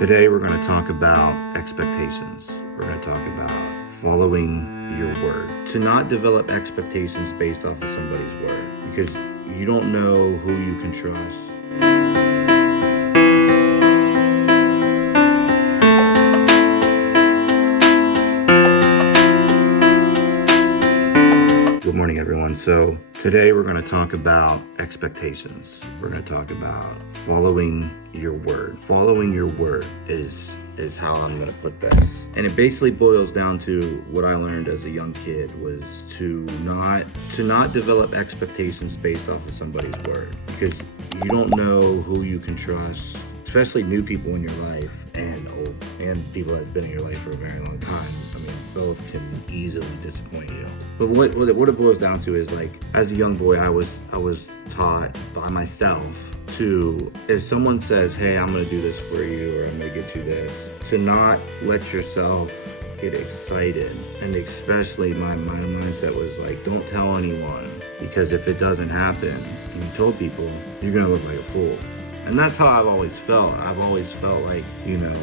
Today we're going to talk about expectations. We're going to talk about following your word. To not develop expectations based off of somebody's word, because you don't know who you can trust. Good morning, everyone. So today we're going to talk about expectations. We're going to talk about following your word. Following your word is how I'm going to put this. And it basically boils down to what I learned as a young kid was to not develop expectations based off of somebody's word, because you don't know who you can trust, especially new people in your life and people that have been in your life for a very long time. I mean, both can easily disappoint you. But what it boils down to is, like, as a young boy, I was taught by myself to, if someone says, hey, I'm going to do this for you, or I'm going to get you this, to not let yourself get excited. And especially my mindset was like, don't tell anyone, because if it doesn't happen and you told people, you're going to look like a fool. And that's how I've always felt. I've always felt like, you know,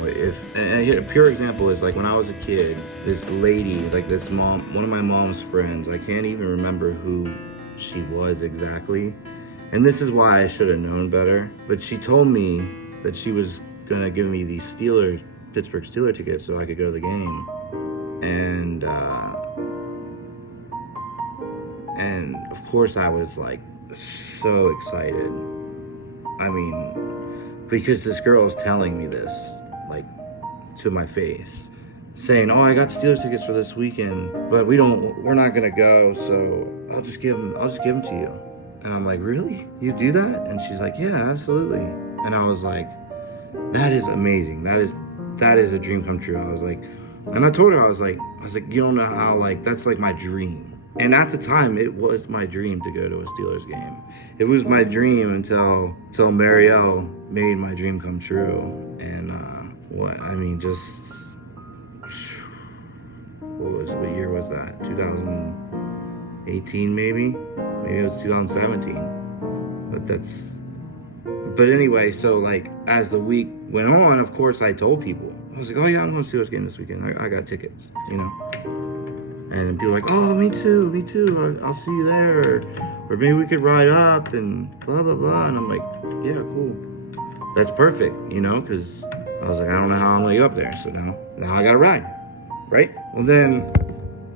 and a pure example is like when I was a kid, this lady, like this mom, one of my mom's friends, I can't even remember who she was exactly. And this is why I should have known better. But she told me that she was going to give me these Pittsburgh Steelers tickets so I could go to the game. And of course I was like so excited. I mean, because this girl is telling me this, like, to my face, saying, oh, I got Steelers tickets for this weekend, but we're not gonna go, so I'll just give them to you. And I'm like, really? You do that? And she's like, yeah, absolutely. And I was like, that is amazing. That is a dream come true. I was like, and I told her, I was like, you don't know how, like, that's like my dream. And at the time, it was my dream to go to a Steelers game. It was my dream until Marielle made my dream come true. And what year was that? 2018 maybe? Maybe it was 2017. But anyway, so like as the week went on, of course I told people. I was like, oh yeah, I'm going to Steelers game this weekend. I got tickets, you know? And people were like, oh, me too. I'll see you there. Or maybe we could ride up and blah, blah, blah. And I'm like, yeah, cool. That's perfect, you know, because I was like, I don't know how I'm going to get up there. So now I got to ride, right? Well, then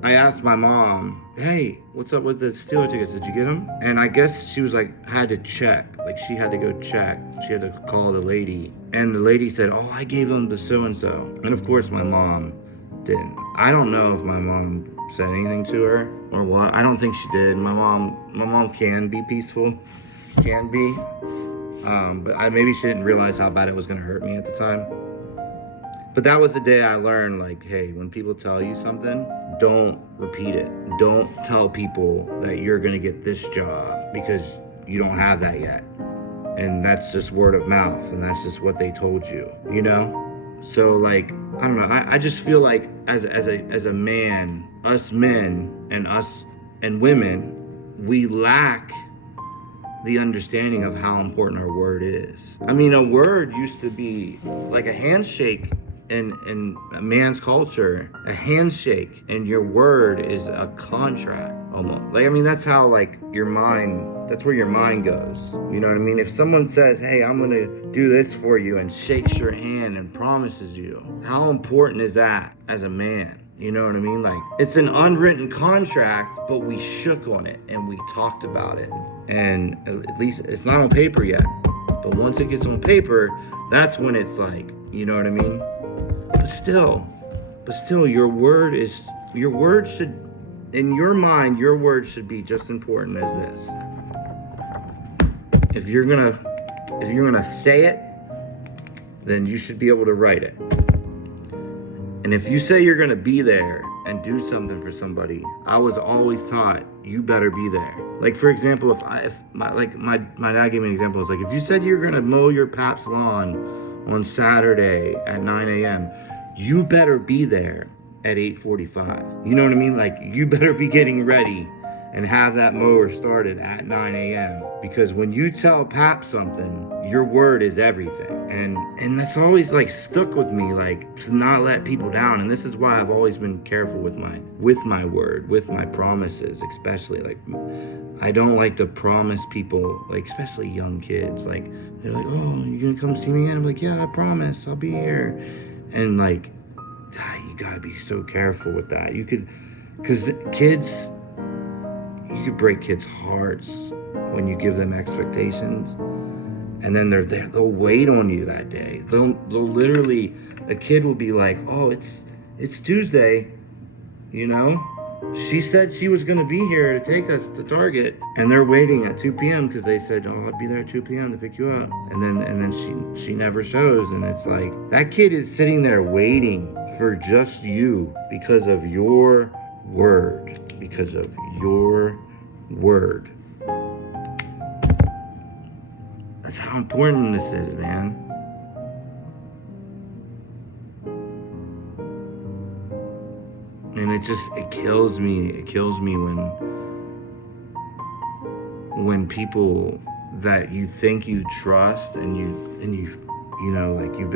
I asked my mom, hey, what's up with the Steelers tickets? Did you get them? And I guess she was like, had to check. Like, she had to go check. She had to call the lady. And the lady said, oh, I gave them to so-and-so. And of course, my mom didn't. I don't know if my mom said anything to her or what. I don't think she did. My mom can be peaceful, but maybe she didn't realize how bad it was going to hurt me at the time. But that was the day I learned, like, hey, when people tell you something, don't repeat it. Don't tell people that you're going to get this job because you don't have that yet. And that's just word of mouth, and that's just what they told you, you know? So, like, I don't know, I just feel like as a man, us men and women, we lack the understanding of how important our word is. I mean, a word used to be like a handshake in a man's culture. A handshake and your word is a contract almost. Like, I mean, that's how, like, that's where your mind goes. You know what I mean? If someone says, hey, I'm gonna do this for you, and shakes your hand and promises you, how important is that as a man? You know what I mean? Like, it's an unwritten contract, but we shook on it and we talked about it. And at least it's not on paper yet. But once it gets on paper, that's when it's like, you know what I mean? But still, your word should, in your mind, your word should be just important as this. If you're gonna say it, then you should be able to write it. And if you say you're gonna be there and do something for somebody, I was always taught you better be there. Like, for example, if my dad gave me an example. It's like, if you said you're gonna mow your pap's lawn on Saturday at 9 a.m., you better be there at 8:45. You know what I mean? Like, you better be getting ready and have that mower started at 9 a.m. Because when you tell Pap something, your word is everything. And that's always like stuck with me, like to not let people down. And this is why I've always been careful with my word, with my promises, especially. Like I don't like to promise people, like especially young kids, like they're like, oh, you gonna come see me? And I'm like, yeah, I promise, I'll be here. And like, you gotta be so careful with that. Because kids, you could break kids' hearts when you give them expectations, and then they'll wait on you that day. They'll literally, a kid will be like, oh, it's Tuesday, you know? She said she was gonna be here to take us to Target, and they're waiting at 2 p.m. because they said, oh, I'll be there at 2 p.m. to pick you up. And then she never shows, and it's like, that kid is sitting there waiting for just you because of your word. Because of your word. That's how important this is, man. And it kills me. It kills me when people that you think you trust and you know, like you've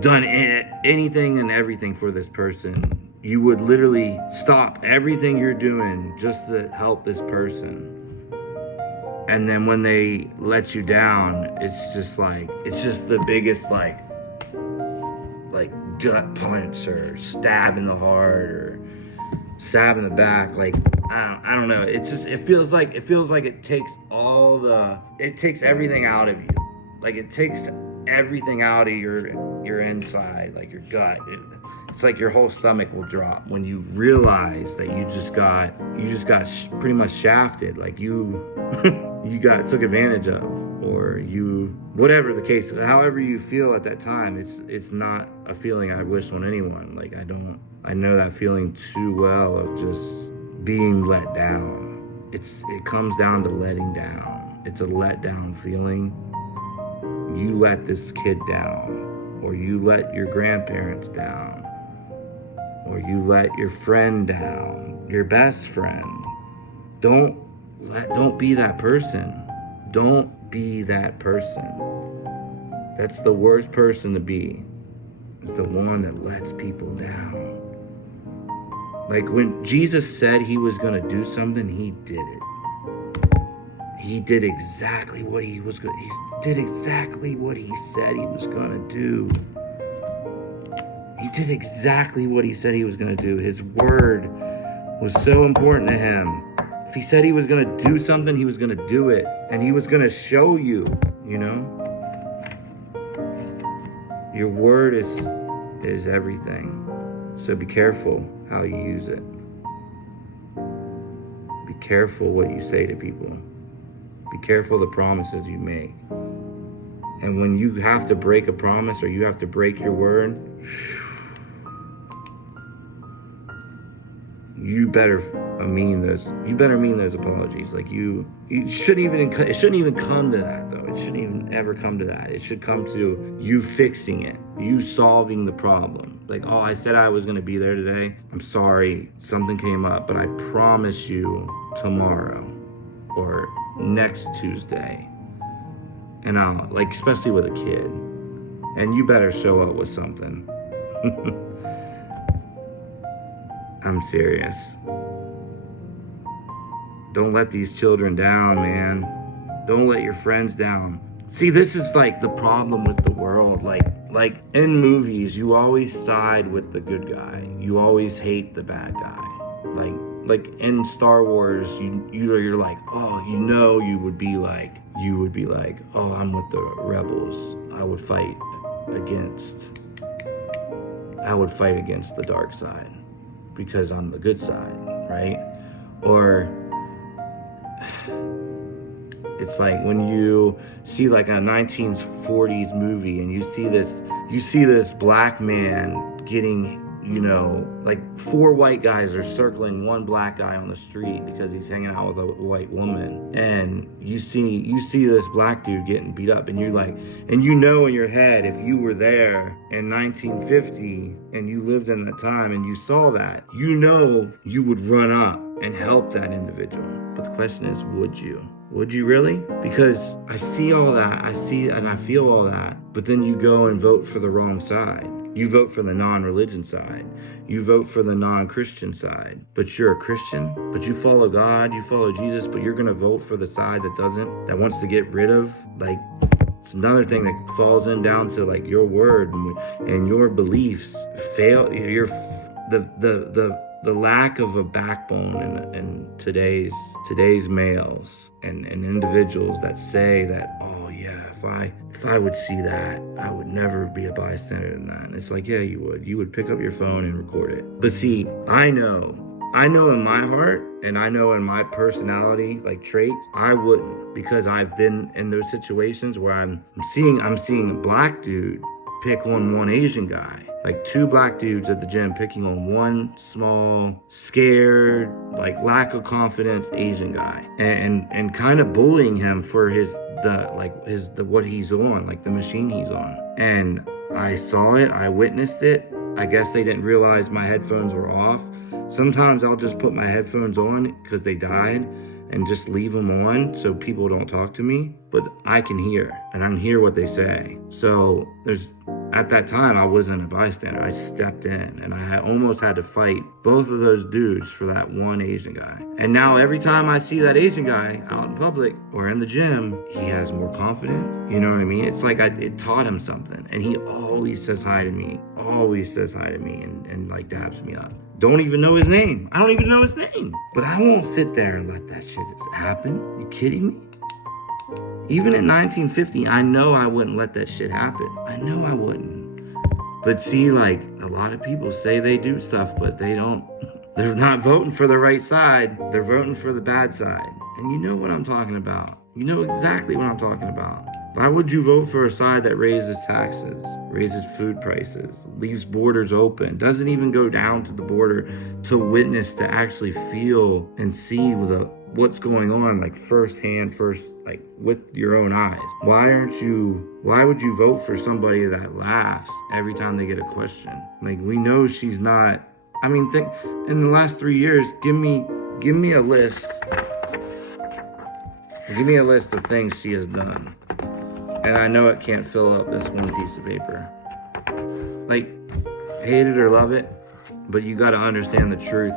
done anything and everything for this person. You would literally stop everything you're doing just to help this person. And then when they let you down, it's just the biggest like gut punch or stab in the heart or stab in the back. Like I don't know. It feels like it takes everything out of you. Like it takes everything out of your inside, like your gut. It's like your whole stomach will drop when you realize that you just got pretty much shafted. Like you got took advantage of, or whatever the case, however you feel at that time. It's not a feeling I wish on anyone. Like I know that feeling too well of just being let down. It comes down to letting down. It's a let down feeling. You let this kid down, or you let your grandparents down, or you let your friend down, your best friend. Don't be that person. Don't be that person. That's the worst person to be. It's the one that lets people down. Like when Jesus said he was going to do something, he did it. He did exactly what he did exactly what he said he was going to do. He did exactly what he said he was going to do. His word was so important to him. If he said he was going to do something, he was going to do it. And he was going to show you, you know? Your word is everything. So be careful how you use it. Be careful what you say to people. Be careful the promises you make. And when you have to break a promise or you have to break your word, you better mean those apologies. Like it shouldn't even come to that, though. It shouldn't even ever come to that. It should come to you fixing it, you solving the problem. Like, oh, I said I was going to be there today. I'm sorry, something came up, but I promise you tomorrow or next Tuesday. And I'll, like, especially with a kid, and you better show up with something. I'm serious. Don't let these children down, man. Don't let your friends down. See, this is like the problem with the world. Like in movies, you always side with the good guy. You always hate the bad guy. Like in Star Wars, you're like, oh, you would be like, oh, I'm with the rebels. I would fight against the dark side because I'm the good side, right? Or it's like when you see like a 1940s movie and you see this black man getting, like 4 white guys are circling one black guy on the street because he's hanging out with a white woman, and you see this black dude getting beat up, and you're like, and in your head, if you were there in 1950 and you lived in that time and you saw that, you would run up and help that individual. But the question is, would you? Would you really? Because I see all that, I see and I feel all that, but then you go and vote for the wrong side. You vote for the non-religion side. You vote for the non-Christian side. But you're a Christian, but you follow God, you follow Jesus, but you're gonna vote for the side that wants to get rid of, like, it's another thing that falls in down to like your word and your beliefs fail. The lack of a backbone in today's males and individuals that say that, oh yeah, if I would see that, I would never be a bystander in that. And it's like, yeah, you would pick up your phone and record it. But see, I know in my heart and I know in my personality, like traits, I wouldn't, because I've been in those situations where I'm seeing a black dude pick on one Asian guy. Like two black dudes at the gym picking on one small, scared, like lack of confidence Asian guy, and kind of bullying him for what he's on, like the machine he's on. And I saw it, I witnessed it. I guess they didn't realize my headphones were off. Sometimes I'll just put my headphones on because they died and just leave them on so people don't talk to me, but I can hear, and I can hear what they say. So at that time, I wasn't a bystander. I stepped in, and I almost had to fight both of those dudes for that one Asian guy. And now every time I see that Asian guy out in public or in the gym, he has more confidence. You know what I mean? It's like it taught him something, and he always says hi to me, and like dabs me up. Don't even know his name. I don't even know his name. But I won't sit there and let that shit happen. Are you kidding me? Even in 1950, I know I wouldn't let that shit happen. I know I wouldn't. But see, like, a lot of people say they do stuff, but they don't. They're not voting for the right side. They're voting for the bad side. And you know what I'm talking about. You know exactly what I'm talking about. Why would you vote for a side that raises taxes, raises food prices, leaves borders open, doesn't even go down to the border to witness, to actually feel and see what's going on, like like with your own eyes? Why would you vote for somebody that laughs every time they get a question? Like, we know she's not, I mean, in the last 3 years, give me a list. Give me a list of things she has done. And I know it can't fill up this one piece of paper. Like, hate it or love it, but you got to understand the truth.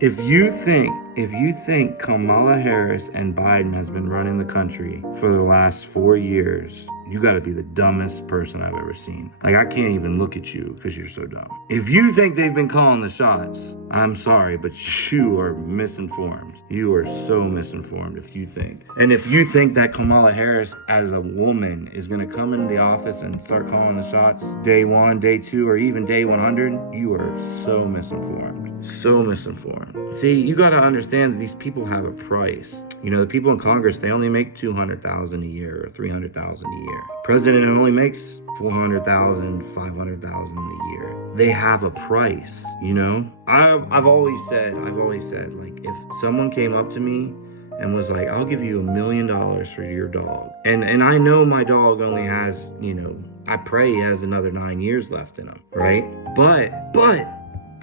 If you think Kamala Harris and Biden has been running the country for the last 4 years, you got to be the dumbest person I've ever seen. Like, I can't even look at you because you're so dumb. If you think they've been calling the shots, I'm sorry, but you are misinformed. You are so misinformed if you think. And if you think that Kamala Harris as a woman is going to come into the office and start calling the shots day 1, day 2, or even day 100, you are so misinformed. So misinformed. See, you got to understand that these people have a price. You know, the people in Congress, they only make $200,000 a year or $300,000 a year. President only makes $400,000, $500,000 a year. They have a price, you know? I've always said, like, if someone came up to me and was like, I'll give you $1 million for your dog. And I know my dog only has, you know, I pray he has another 9 years left in him, right? But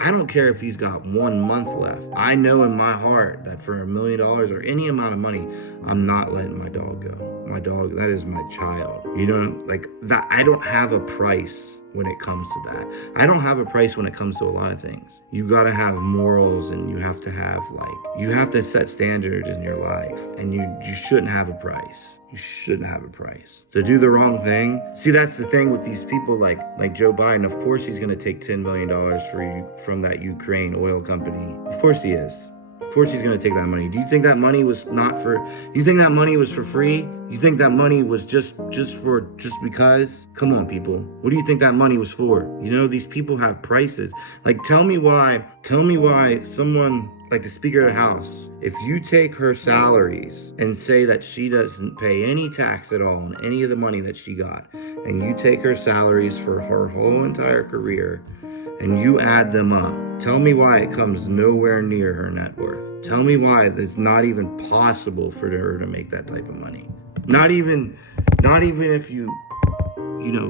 I don't care if he's got 1 month left. I know in my heart that for $1 million or any amount of money, I'm not letting my dog go. My dog, that is my child. You know, like that. I don't have a price when it comes to that. I don't have a price when it comes to a lot of things. You got to have morals, and you have to set standards in your life, and you shouldn't have a price. You shouldn't have a price. To do the wrong thing. See, that's the thing with these people like Joe Biden. Of course he's going to take $10 million from that Ukraine oil company. Of course he is. Of course he's going to take that money. Do you think that money was you think that money was for free? You think that money was just because? Come on, people. What do you think that money was for? You know, these people have prices. Like, tell me why someone like the Speaker of the House, if you take her salaries and say that she doesn't pay any tax at all on any of the money that she got, and you take her salaries for her whole entire career and you add them up, tell me why it comes nowhere near her net worth. Tell me why it's not even possible for her to make that type of money. Not even if you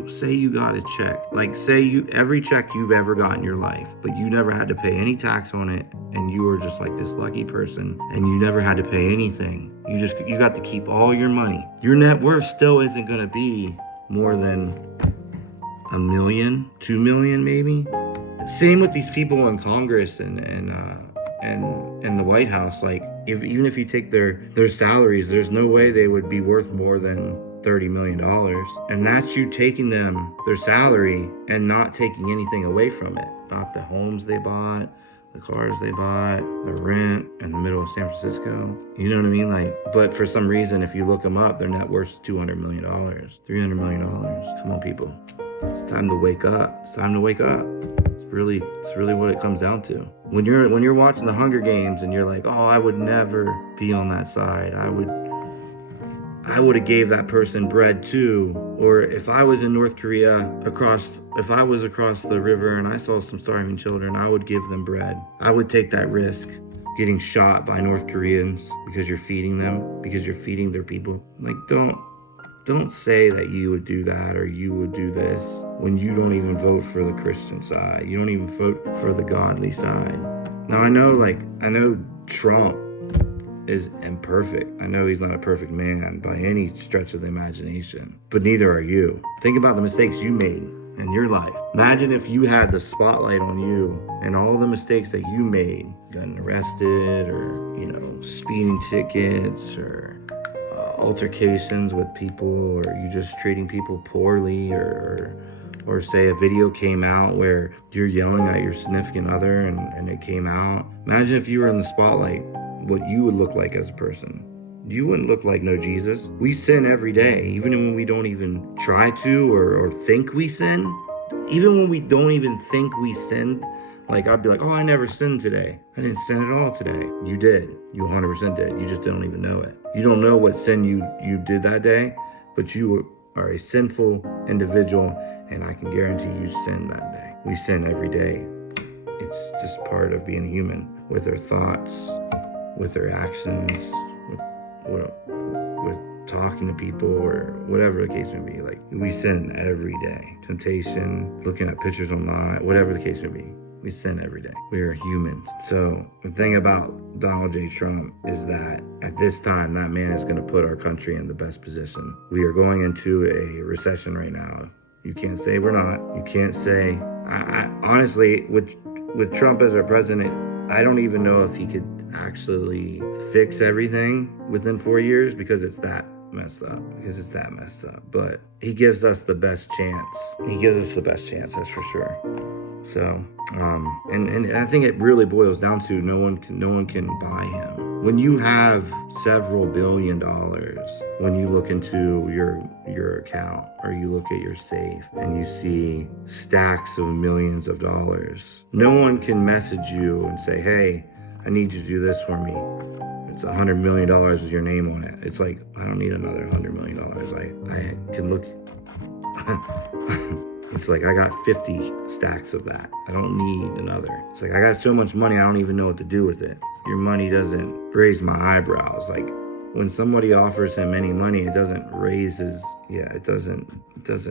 say you got a check, like say every check you've ever got in your life, but you never had to pay any tax on it, and you were just like this lucky person, and you never had to pay anything. You got to keep all your money. Your net worth still isn't going to be more than $1 million, $2 million maybe. Same with these people in Congress and the White House. Like, even if you take their salaries, there's no way they would be worth more than $30 million. And that's you taking their salary and not taking anything away from it. Not the homes they bought, the cars they bought, the rent in the middle of San Francisco. You know what I mean? Like, but for some reason, if you look them up, their net worth is $200 million, $300 million. Come on, people. It's time to wake up. It's time to wake up. It's really what it comes down to. When you're watching the Hunger Games and you're like, oh, I would never be on that side. I would have gave that person bread too. Or if I was in North Korea, if I was across the river and I saw some starving children, I would give them bread. I would take that risk, getting shot by North Koreans because you're feeding them, because you're feeding their people. Like, don't say that you would do that or you would do this when you don't even vote for the Christian side. You don't even vote for the godly side. Now, I know Trump is imperfect. I know he's not a perfect man by any stretch of the imagination, but neither are you. Think about the mistakes you made in your life. Imagine if you had the spotlight on you and all the mistakes that you made, getting arrested or, speeding tickets or altercations with people, or you just treating people poorly, or say a video came out where you're yelling at your significant other and it came out. Imagine if you were in the spotlight, what you would look like as a person. You wouldn't look like no Jesus. We sin every day, even when we don't even try to or think we sin. Even when we don't even think we sinned, like I'd be like, oh, I never sinned today. I didn't sin at all today. You did. You 100% did. You just don't even know it. You don't know what sin you did that day, but you are a sinful individual, and I can guarantee you sinned that day. We sin every day. It's just part of being human, with our thoughts, with our actions, with talking to people, or whatever the case may be. Like, we sin every day. Temptation, looking at pictures online, whatever the case may be. We sin every day. We are humans. So the thing about Donald J. Trump is that at this time, that man is going to put our country in the best position. We are going into a recession right now. You can't say we're not. You can't say, I honestly, with Trump as our president, I don't even know if he could actually fix everything within 4 years, because it's that messed up. But he gives us the best chance. That's for sure. So, and I think it really boils down to no one can buy him. When you have several $1 billion, when you look into your account or you look at your safe and you see stacks of millions of dollars, no one can message you and say, hey, I need you to do this for me. It's $100 million with your name on it. It's like, I don't need another $100 million. I can look. It's like, I got 50 stacks of that. I don't need another. It's like, I got so much money, I don't even know what to do with it. Your money doesn't raise my eyebrows. Like, when somebody offers him any money, it doesn't raise his, it doesn't,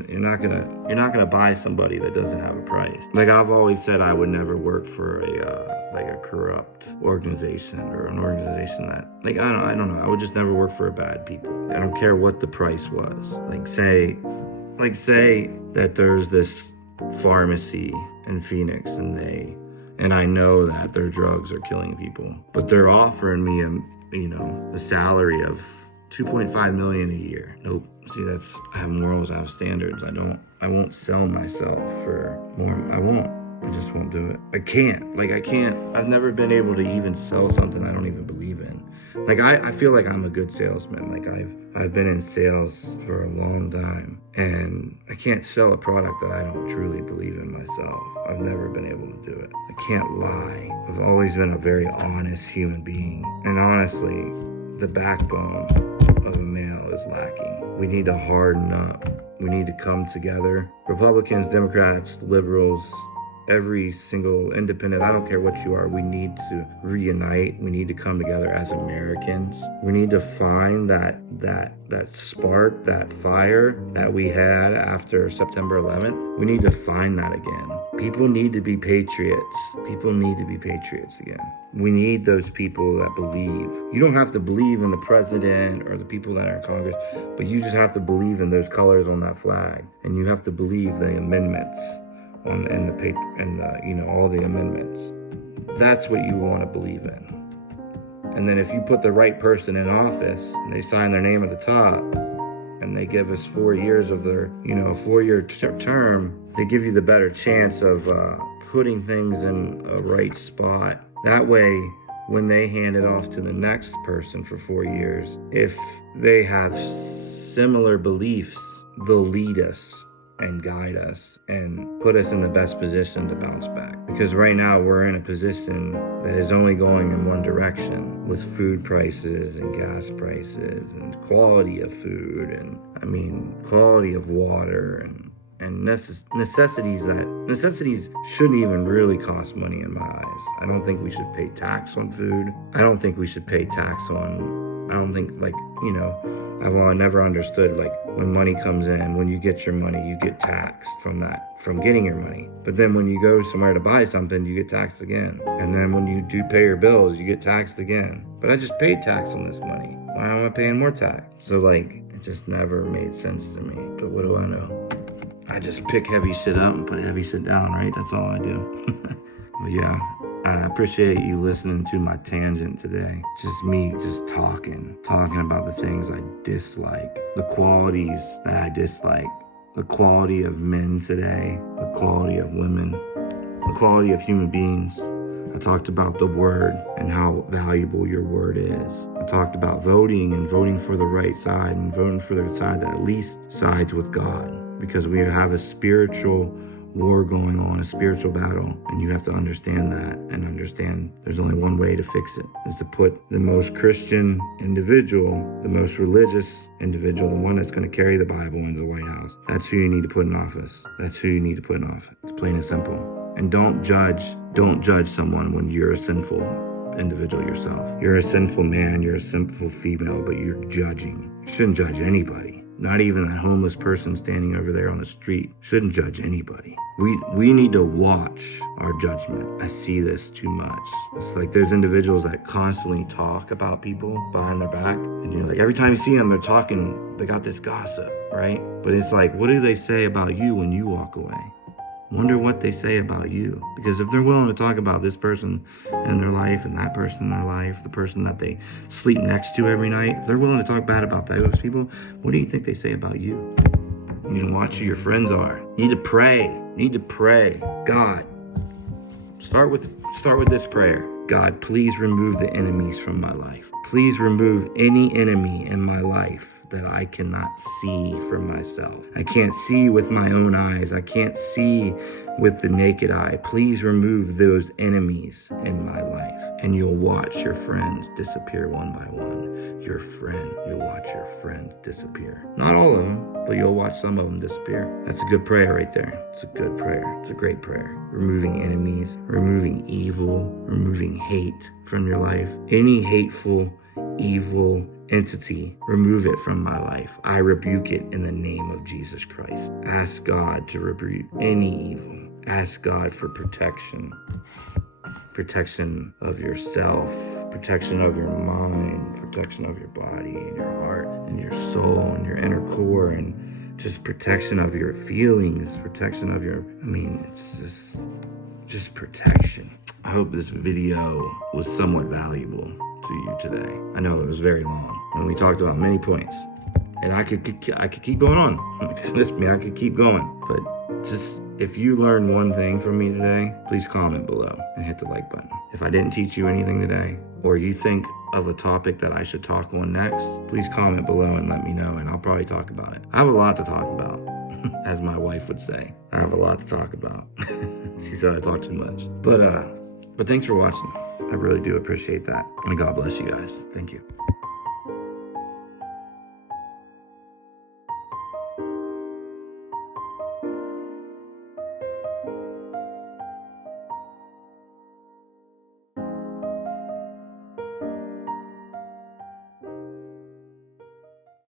you're not gonna buy somebody that doesn't have a price. Like, I've always said I would never work for a corrupt organization, or an organization that, like, I don't know. I would just never work for bad people. I don't care what the price was. Like say that there's this pharmacy in Phoenix and I know that their drugs are killing people, but they're offering me a salary of $2.5 million a year. Nope. See, I have morals, I have standards. I won't sell myself for more. I just won't do it. I can't. I've never been able to even sell something I don't even believe in. Like, I feel like I'm a good salesman. Like, I've been in sales for a long time, and I can't sell a product that I don't truly believe in myself. I've never been able to do it. I can't lie. I've always been a very honest human being. And honestly, the backbone of a male is lacking. We need to harden up. We need to come together. Republicans, Democrats, liberals, every single independent, I don't care what you are, we need to reunite. We need to come together as Americans. We need to find that spark, that fire that we had after September 11th. We need to find that again. People need to be patriots. People need to be patriots again. We need those people that believe. You don't have to believe in the president or the people that are in Congress, but you just have to believe in those colors on that flag, and you have to believe the amendments and the paper and all the amendments. That's what you want to believe in. And then if you put the right person in office and they sign their name at the top and they give us 4 years of their, 4-year term, they give you the better chance of putting things in a right spot. That way, when they hand it off to the next person for 4 years, if they have similar beliefs, they'll lead us and guide us and put us in the best position to bounce back. Because right now we're in a position that is only going in one direction with food prices and gas prices and quality of food and quality of water and necessities shouldn't even really cost money in my eyes. I don't think we should pay tax on food. I don't think we should pay tax on, I never understood, when money comes in, when you get your money, you get taxed from getting your money. But then when you go somewhere to buy something, you get taxed again. And then when you do pay your bills, you get taxed again. But I just paid tax on this money. Why am I paying more tax? So it just never made sense to me. But what do I know? I just pick heavy shit up and put heavy shit down, right? That's all I do. Well, yeah, I appreciate you listening to my tangent today. Just me just talking about the things I dislike, the qualities that I dislike, the quality of men today, the quality of women, the quality of human beings. I talked about the word and how valuable your word is. I talked about voting and voting for the right side and voting for the side that at least sides with God. Because we have a spiritual war going on, a spiritual battle, and you have to understand that and understand there's only one way to fix it, is to put the most Christian individual, the most religious individual, the one that's going to carry the Bible into the White House. That's who you need to put in office. That's who you need to put in office. It's plain and simple. And don't judge someone when you're a sinful individual yourself. You're a sinful man, you're a sinful female, but you're judging. You shouldn't judge anybody. Not even that homeless person standing over there on the street. Shouldn't judge anybody. We need to watch our judgment. I see this too much. It's like there's individuals that constantly talk about people behind their back. And every time you see them, they're talking, they got this gossip, right? But it's like, what do they say about you when you walk away? Wonder what they say about you. Because if they're willing to talk about this person in their life and that person in their life, the person that they sleep next to every night, if they're willing to talk bad about those people, what do you think they say about you? You need to watch who your friends are. You need to pray. God, start with this prayer. God, please remove the enemies from my life. Please remove any enemy in my life that I cannot see for myself. I can't see with my own eyes. I can't see with the naked eye. Please remove those enemies in my life. And you'll watch your friends disappear one by one. You'll watch your friends disappear. Not all of them, but you'll watch some of them disappear. That's a good prayer right there. It's a good prayer. It's a great prayer. Removing enemies, removing evil, removing hate from your life. Any hateful, evil entity, remove it from my life. I rebuke it in the name of Jesus Christ. Ask God to rebuke any evil. Ask God for protection. Protection of yourself, protection of your mind, protection of your body and your heart and your soul and your inner core, and just protection of your feelings, protection of your, it's just protection. I hope this video was somewhat valuable to you today. I know it was very long and we talked about many points, and I could keep going on. Trust me, I could keep going, but just, if you learned one thing from me today, please comment below and hit the like button. If I didn't teach you anything today, or you think of a topic that I should talk on next, please comment below and let me know, and I'll probably talk about it. I have a lot to talk about, as my wife would say. I have a lot to talk about. She said I talk too much. But thanks for watching. I really do appreciate that. And God bless you guys. Thank you.